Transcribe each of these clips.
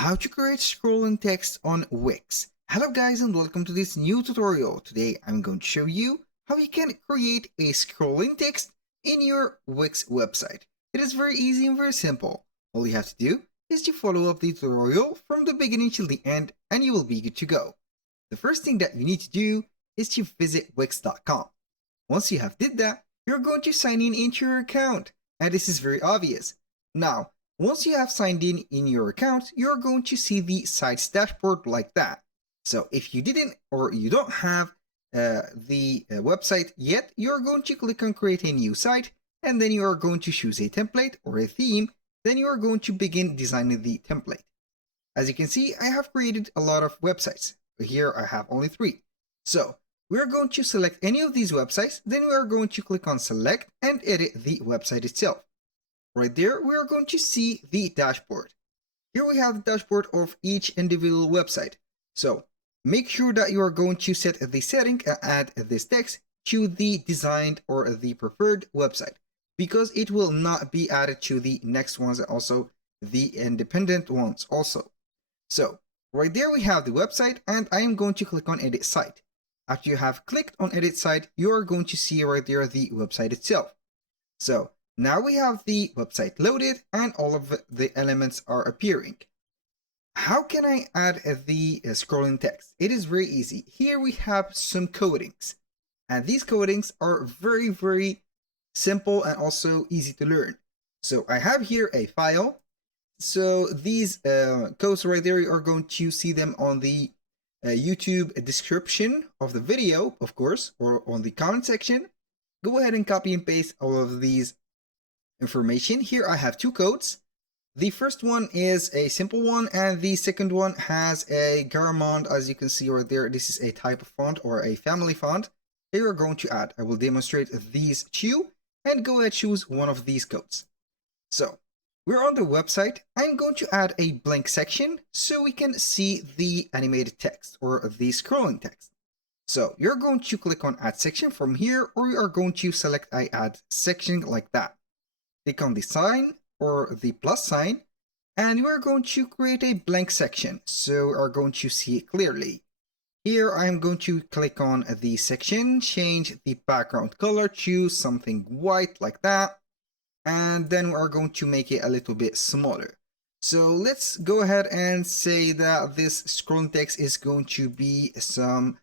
How to create scrolling text on Wix. Hello guys and welcome to this new tutorial. Today I'm going to show you how you can create a scrolling text in your Wix website. It is very easy and very simple. All you have to do is to follow up the tutorial from the beginning till the end and you will be good to go. The first thing that you need to do is to visit wix.com. Once you have did that, you're going to sign in into your account, and this is very obvious. Now, once you have signed in your account, you're going to see the site's dashboard like that. So if you didn't or you don't have the website yet, you're going to click on create a new site, and then you are going to choose a template or a theme. Then you are going to begin designing the template. As you can see, I have created a lot of websites. Here I have only 3. So we are going to select any of these websites, then we are going to click on select and edit the website itself. Right there, we are going to see the dashboard. Here we have the dashboard of each individual website. So make sure that you are going to set the setting and add this text to the designed or the preferred website, because it will not be added to the next ones and also the independent ones also. So right there we have the website, and I am going to click on edit site. After you have clicked on edit site, you are going to see right there the website itself. So now we have the website loaded and all of the elements are appearing. How can I add the scrolling text? It is very easy. Here we have some codings, and these codings are very simple and also easy to learn. So I have here a file. So these codes right there, you are going to see them on the YouTube description of the video, of course, or on the comment section. Go ahead and copy and paste all of these information. Here I have 2 codes. The first one is a simple one, and the second one has a Garamond. As you can see right there, this is a type of font or a family font. Here we're going to add. I will demonstrate these 2 and go ahead choose one of these codes. So we're on the website. I'm going to add a blank section so we can see the animated text or the scrolling text. So you're going to click on add section from here, or you are going to select I add section like that. Click on the sign or the plus sign, and we're going to create a blank section so we are going to see it clearly. Here I'm going to click on the section, change the background color to something white like that, and then we are going to make it a little bit smaller. So let's go ahead and say that this scrolling text is going to be some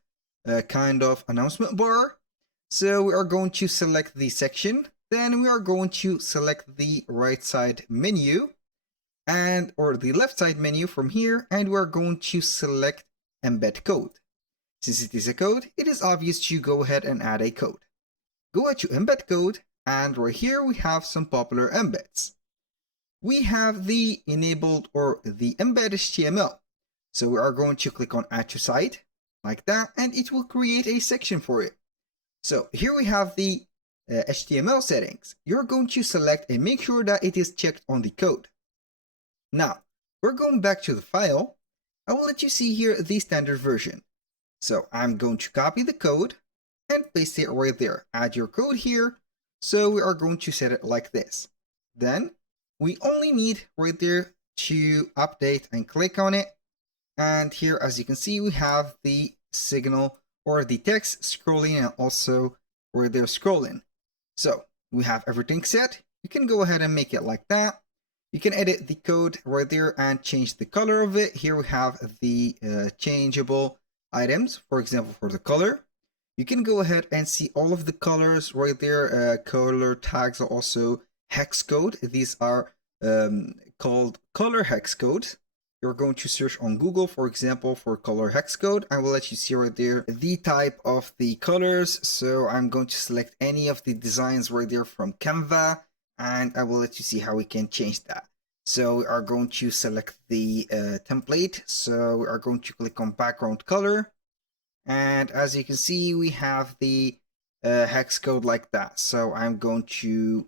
kind of announcement bar. So we are going to select the section, then we are going to select the right side menu or the left side menu from here, and we are going to select embed code. Since it is a code, it is obvious to go ahead and add a code. Go ahead to embed code, and right here we have some popular embeds. We have the enabled or the embed HTML. So we are going to click on add to site like that, and it will create a section for it. So here we have the HTML settings. You're going to select and make sure that it is checked on the code. Now we're going back to the file. I will let you see here the standard version. So I'm going to copy the code and paste it right there. Add your code here. So we are going to set it like this. Then we only need right there to update and click on it. And here, as you can see, we have the signal or the text scrolling and also where they're scrolling. So we have everything set. You can go ahead and make it like that. You can edit the code right there and change the color of it. Here we have the changeable items, for example, for the color. You can go ahead and see all of the colors right there. Color tags are also hex code. These are called color hex code. You're going to search on Google, for example, for color hex code. I will let you see right there the type of the colors. So I'm going to select any of the designs right there from Canva, and I will let you see how we can change that. So we are going to select the template. So we are going to click on background color. And as you can see, we have the hex code like that. So I'm going to,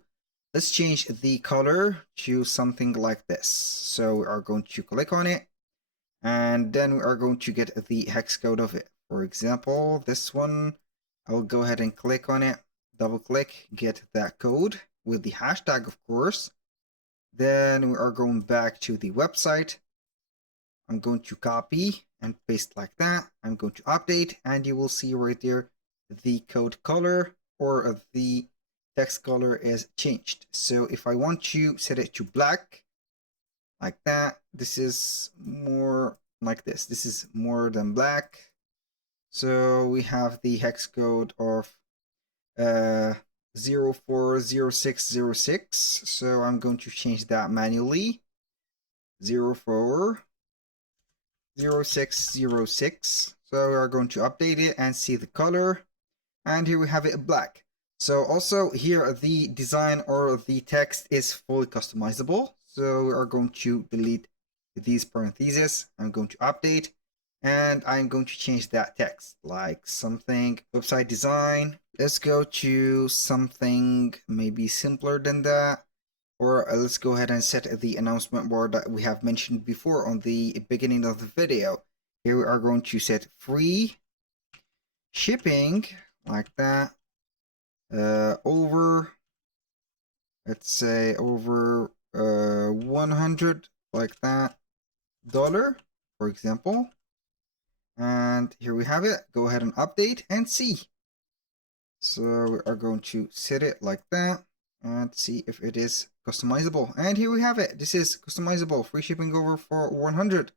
let's change the color to something like this. So we are going to click on it, and then we are going to get the hex code of it. For example, this one, I will go ahead and click on it, double click, get that code with the hashtag, of course. Then we are going back to the website. I'm going to copy and paste like that. I'm going to update, and you will see right there the code color or the text color is changed. So if I want to set it to black like that, this is more like this. This is more than black. So we have the hex code of 040606. So I'm going to change that manually. 040606. So we are going to update it and see the color. And here we have it black. So also here the design or the text is fully customizable. So we are going to delete these parentheses. I'm going to update, and I'm going to change that text like something website design. Let's go to something maybe simpler than that. Or let's go ahead and set the announcement board that we have mentioned before on the beginning of the video. Here we are going to set free shipping like that. Over, let's say over 100 like that dollar, for example. And here we have it. Go ahead and update and see. So we are going to set it like that and see if it is customizable. And here we have it. This is customizable, free shipping over for 100.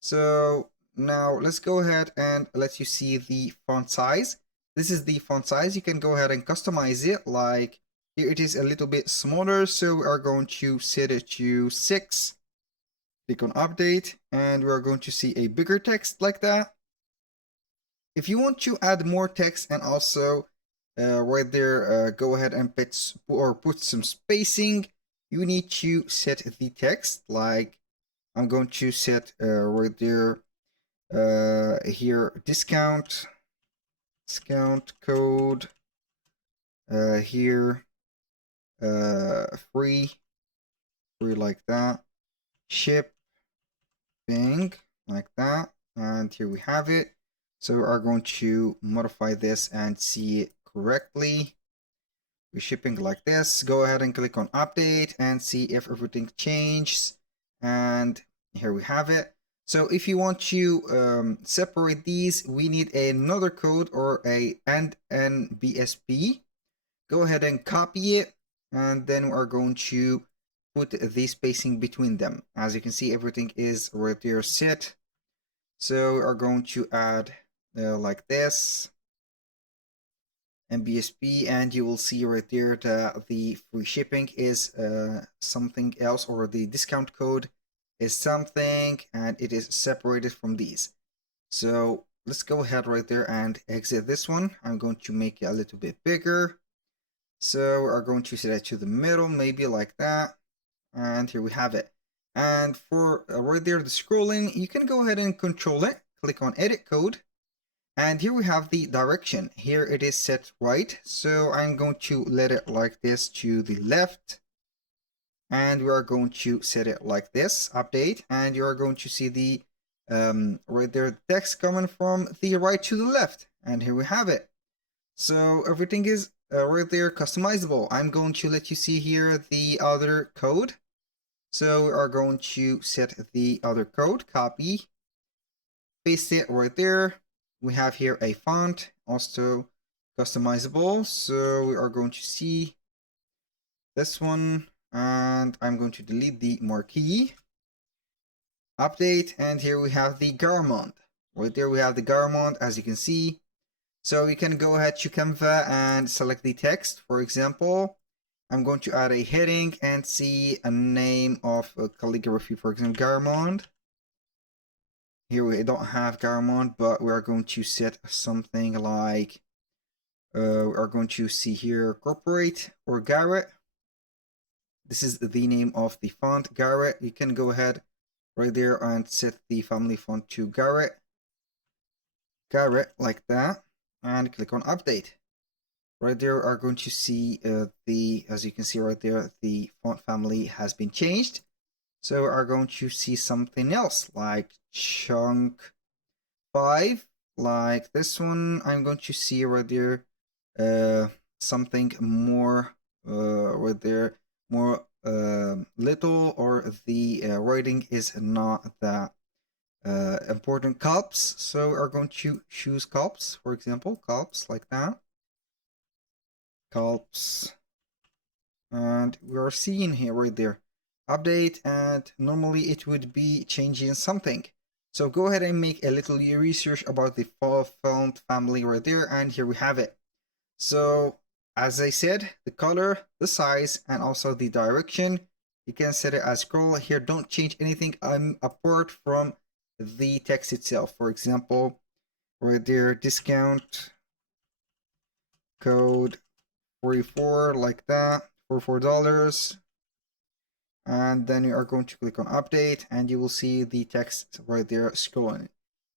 So now let's go ahead and let you see the font size. This is the font size. You can go ahead and customize it. Like here it is a little bit smaller. So we are going to set it to 6. Click on update, and we are going to see a bigger text like that. If you want to add more text and also right there, go ahead and put some spacing, you need to set the text. Like I'm going to set right there here discount code here free like that, shipping like that, and here we have it. So we are going to modify this and see it correctly. We're shipping like this. Go ahead and click on update and see if everything changes, and here we have it. So if you want to separate these, we need another code or a NBSP. Go ahead and copy it, and then we are going to put the spacing between them. As you can see, everything is right there set. So we are going to add like this NBSP, and you will see right there that the free shipping is something else, or the discount code is something, and it is separated from these. So let's go ahead right there and exit this one. I'm going to make it a little bit bigger. So we are going to set it to the middle, maybe like that. And here we have it. And for right there, the scrolling, you can go ahead and control it. Click on edit code. And here we have the direction. Here it is set right. So I'm going to let it like this to the left. And we are going to set it like this, update. And you are going to see the right there text coming from the right to the left. And here we have it. So everything is right there customizable. I'm going to let you see here the other code. So we are going to set the other code, copy, paste it right there. We have here a font, also customizable. So we are going to see this one, and I'm going to delete the marquee, update, and here we have the Garamond. Right there we have the Garamond, as you can see. So you can go ahead to Canva and select the text. For example, I'm going to add a heading and see a name of a calligraphy, for example, Garamond. Here we don't have Garamond, but we are going to set something like, we are going to see here corporate or Garrett. This is the name of the font, Garrett. You can go ahead right there and set the family font to Garrett like that, and click on update. Right there, are going to see as you can see right there, the font family has been changed. So we are going to see something else like chunk 5, like this one. I'm going to see right there something more right there, more little, or the writing is not that important culps. So we're going to choose culps, for example, culps like that. Culps. And we are seeing here right there, update, and normally it would be changing something. So go ahead and make a little research about the font family right there, and here we have it. So as I said, the color, the size, and also the direction, you can set it as scroll here. Don't change anything apart from the text itself. For example, right there, discount code 44, like that, for $4. And then you are going to click on update, and you will see the text right there scrolling.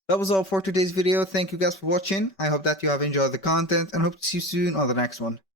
That was all for today's video. Thank you guys for watching. I hope that you have enjoyed the content, and hope to see you soon on the next one.